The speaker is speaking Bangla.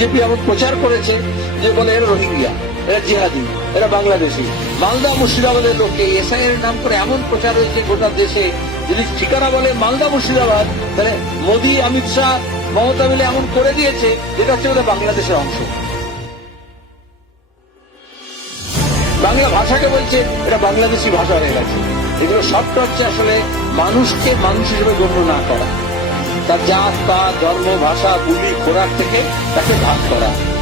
বিজেপি এমন প্রচার করেছে যে বলে এরা রোহিঙ্গিয়া এরা জিহাদি, এরা বাংলাদেশি। মালদা মুর্শিদাবাদের লোককে এসআই এর নাম করে এমন প্রচার হয়েছে গোটা দেশে। যদি ঠিকানা বলে মালদা মুর্শিদাবাদ, তাহলে মোদী, অমিত শাহ, মমতা মিলে এমন করে দিয়েছে, যেটা হচ্ছে বোধহয় বাংলাদেশের অংশ। বাংলা ভাষাকে বলছে, এটা বাংলাদেশি ভাষা হয়ে গেছে। এগুলো সবটা হচ্ছে আসলে মানুষকে মানুষ হিসেবে গণ্য না করা। তার জাত পা ধর্ম ভাষা বুলি খোরাক থেকে তাকে ভাগ করা।